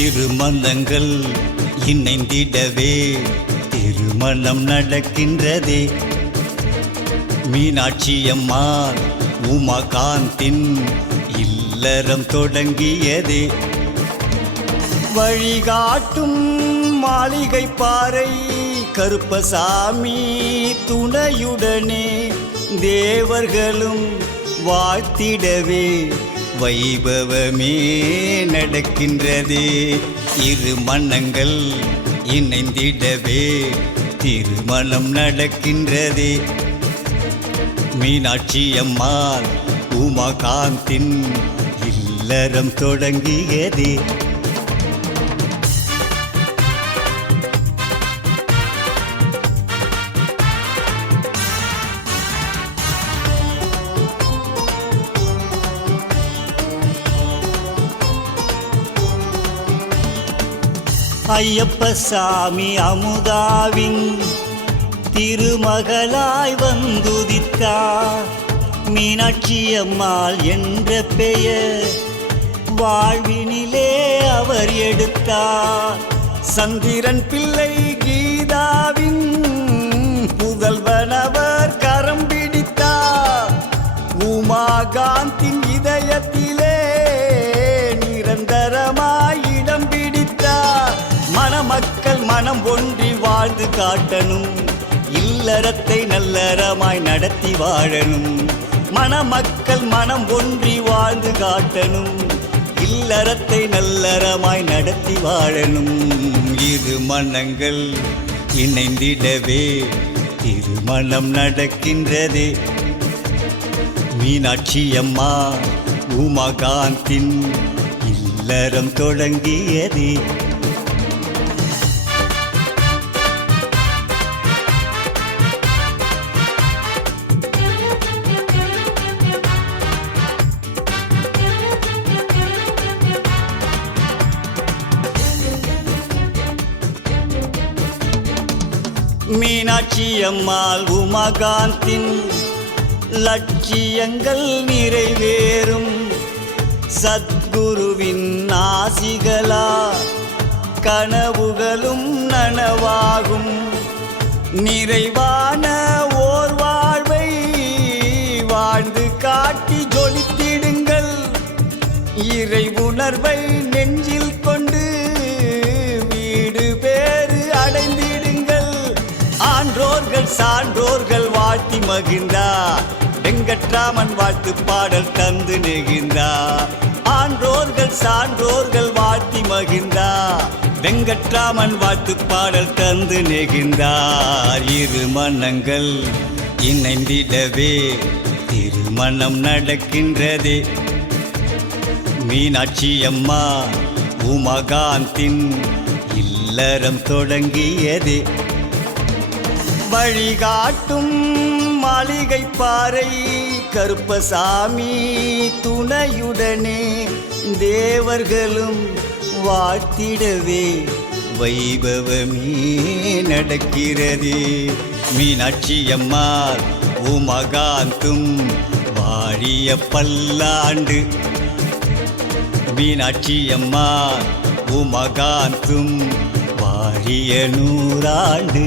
இருமனங்கள் இணைந்திடவே திருமணம் நடக்கின்றதே. மீனாட்சி அம்மாள் உமாகாந்தின் இல்லறம் தொடங்கியதே. வழிகாட்டும் மாளிகை பாறை கருப்பசாமி துணையுடனே தேவர்களும் வாழ்த்திடவே வைபவமே நடக்கின்றதே. இரு மனங்கள் இணைந்திடவே திருமணம் நடக்கின்றதே. மீனாட்சி அம்மாள் உமாகாந்தின் இல்லறம் தொடங்கியதே. ஐயப்ப சாமி அமுதாவின் திருமகளாய் வந்துதித்தார். மீனாட்சி அம்மாள் என்ற பெயர் வாழ்வினிலே அவர் எடுத்தார். சந்திரன் பிள்ளை கீதாவின் புதல்வனவர் கரம் பிடித்தார். உமாகாந்தின் இதயத்திலே நிரந்தரமாய் இடம் பிடித்தார். மணமக்கள் மனம் ஒன்றி வாழ்ந்து காட்டணும், இல்லறத்தை நல்லறமாய் நடத்தி வாழணும். மணமக்கள் மனம் ஒன்றி வாழ்ந்து காட்டணும், இல்லறத்தை நல்லறமாய் நடத்தி வாழணும். இரு மனங்கள் இணைந்திடவே திருமணம் நடக்கின்றதே. மீனாட்சி அம்மா உமாகாந்தின் இல்லறம் தொடங்கியதே. மீனாட்சி அம்மாள் உமாகாந்தின் லட்சியங்கள் நிறைவேறும். சத்குருவின் ஆசிகளா கனவுகளும் நனவாகும். நிறைவான ஓர் வாழ்வை வாழ்ந்து காட்டி ஜொலித்திடுங்கள். இறை உணர்வை நெஞ்சில் கொண்டு வீடு பேறு அடைந்திடுங்கள். ஆன்றோர்கள் சான்றோர்கள் வாழ்த்தி மகிழ்ந்தார். வெங்கட்ராமன் வாழ்த்து பாடல் தந்து நெகிழ்ந்தார். ஆன்றோர்கள் சான்றோர்கள் வாழ்த்தி மகிழ்ந்தார். வெங்கட்ராமன் வாழ்த்து பாடல் தந்து நெகிழ்ந்தார். இரு மனங்கள் இணைந்திடவே திருமணம் நடக்கின்றதே. மீனாட்சி அம்மா உமாகாந்தின் இல்லறம் தொடங்கியதே. வழிகாட்டும் மாளிகை பாறை கருப்பசாமி துணையுடனே தேவர்களும் வாழ்த்திடவே வைபவமே நடக்கிறதே. மீனாட்சி அம்மாள் உமாகாந்தும் வாழிய பல்லாண்டு. மீனாட்சி அம்மாள் உமாகாந்தும் வாழிய 100 ஆண்டு.